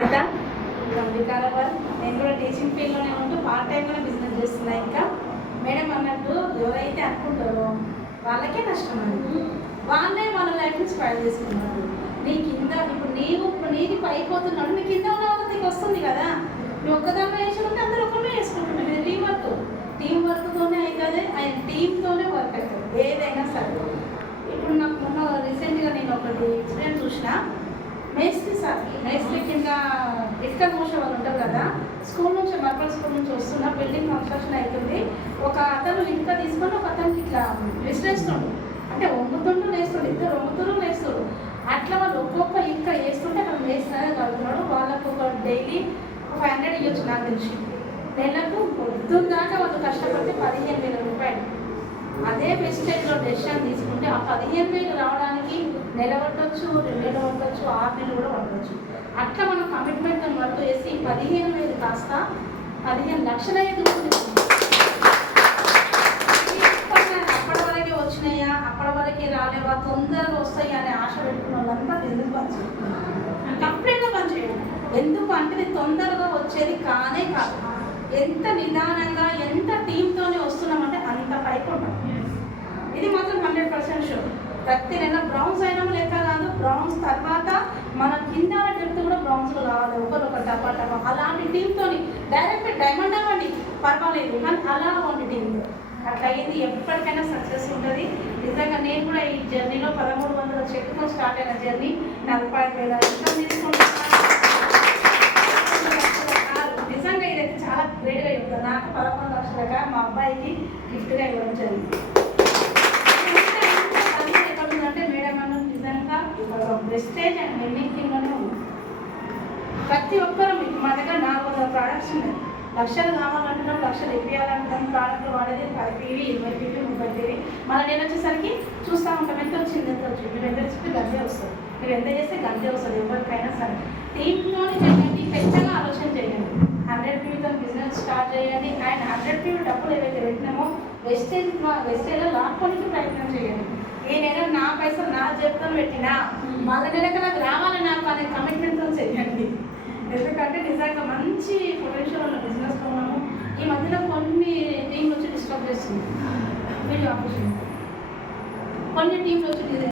సరిత వికారాబాద్. నేను కూడా టీచింగ్ ఫీల్డ్లోనే ఉంటూ పార్ట్ టైంగానే బిజినెస్ చేస్తున్నా. ఇంకా మేడం అన్నట్టు ఎవరైతే అనుకుంటారో వాళ్ళకే నష్టం అండి. వాళ్ళే వాళ్ళ లైఫ్ని స్పాయిల్ చేసుకున్నారు. నీ కింద ఇప్పుడు నీది పైపోతున్నాడు, నీ కింద ఉన్న వాళ్ళకి వస్తుంది కదా. నువ్వు ఒక్కదాన్ని వేసుకుంటే అందరూ ఒకరినే వేసుకుంటున్నాడు. ఇది టీం వర్క్తోనే అవుతుంది, ఆయన టీంతోనే వర్క్ అవుతుంది ఏదైనా సరే. ఇప్పుడు నాకు మొన్న రీసెంట్గా నేను ఒకటి ఇన్సిడెంట్ చూసిన. మేస్త్రి కింద ఇటుక మోసే వాళ్ళు ఉంటారు కదా, స్కూల్ నుంచి మర్పల్ స్కూల్ నుంచి వస్తున్న బిల్డింగ్ కన్స్ట్రక్షన్ అవుతుంది. ఒక అతను ఇటుక తీసుకొని ఒక అతనికి ఇట్లా విసిరేస్తుండు, అంటే వంగుతుంటూ లేస్తుండు, ఇద్దరు వంగుతుంటూ లేస్తుడు. అట్లా వాళ్ళు ఒక్కొక్క ఇటుక వేస్తుంటే అక్కడ వేసినారే కలుగుతున్నాడు. వాళ్ళకు ఒక డైలీ 500 ఇవ్వచ్చు నాకు తెలిసి. నెలకు పొద్దున్న దాకా వాళ్ళు కష్టపడితే 15,000 రూపాయలు. అదే వెస్టేజ్లో డెసిషన్ తీసుకుంటే ఆ 15,000 రావడానికి నెల పట్టవచ్చు, 2 నెలలు పట్టవచ్చు, 6 నెలలు కూడా పట్టవచ్చు. అట్లా మనం కమిట్మెంట్ వర్క్ చేసి 15,000 కాస్త 15 లక్షలు ఎదుర్కొంది. అప్పటి వరకే వచ్చినాయా, అప్పటి వరకే రాలేవా, తొందరగా వస్తాయి అనే ఆశ పెట్టుకున్న వాళ్ళంతా ఎందుకు పనిచేయాలి, కంప్లీట్గా పనిచేయాలి. ఎందుకు అంటే ఇది తొందరగా వచ్చేది కానే కాదు. ఎంత నిదానంగా ఎంత టీంతోనే వస్తున్నామంటే అంత పైకి ఉంటాం. ఇది మాత్రం 100% షూర్. ప్రతి నెల బ్రౌన్స్ అయినా లెక్క కాదు, బ్రౌన్స్ తర్వాత మన కింద డెప్త్ కూడా బ్రౌన్స్లో కావాలి. ఒకరు టపా అలాంటి టీంతో డైరెక్ట్ డైమండ్ అవ్వండి పర్వాలేదు, కానీ అలా ఉండి టీంతో అట్లా అయింది. ఎప్పటికైనా సక్సెస్ ఉంటుంది. నిజంగా నేను కూడా ఈ జర్నీలో 1300 చెట్టుతో స్టార్ట్ అయిన జర్నీ 45,000 ఇన్కమ్ తీసుకుంటున్నాను. నిజంగా ఇదైతే చాలా గ్రేట్గా చెప్తాను. నాకు 11 లక్షలుగా మా అబ్బాయికి గిఫ్ట్గా ఇవ్వడం జరిగింది. ఎక్కడుందంటే మేడం అన్న నిజంగా వెస్టేజ్ అండ్ వెల్డింగ్ టీంలోనే ఉంది. ప్రతి ఒక్కరు మీకు మా దగ్గర 400 ప్రోడక్ట్స్ ఉన్నాయి. లక్షలు కావాలంటున్నాం, లక్షలు ఇవ్వాలంటున్నాం. ప్రోడక్ట్లు వాడేది 10 PV, 20 PV, 30 PV. మళ్ళీ నేను వచ్చేసరికి చూస్తూ ఉంటాం ఎంత వచ్చింది, ఎంత వచ్చింది. మీరు ఎంత చెప్పి గంటే వస్తుంది, మీరు ఎంత చేస్తే గంటే వస్తుంది. ఎవరికైనా సరే టీంలోని చేయండి, పెద్దగా ఆలోచన చేయండి. 100 PVతో బిజినెస్ స్టార్ట్ చేయండి. అండ్ 100 PV డబ్బులు ఏవైతే పెట్టినామో వెస్టేజ్లో లాక్కోనికి ప్రయత్నం చేయండి. ఈ నెల నా పైసలు నా జేబుతో పెట్టినా మళ్ళీ నెలకు నాకు రావాలి నాకు అనే కమిట్మెంట్తో చేయండి. ఎందుకంటే నిజంగా మంచి పొటెన్షియల్ ఉన్న బిజినెస్లో ఉన్నాము. ఈ మధ్యలో కొన్ని టీంలు వచ్చి డిస్టర్బ్ చేస్తుంది, వీడియో ఆపరేషన్ కొన్ని టీంలు వచ్చి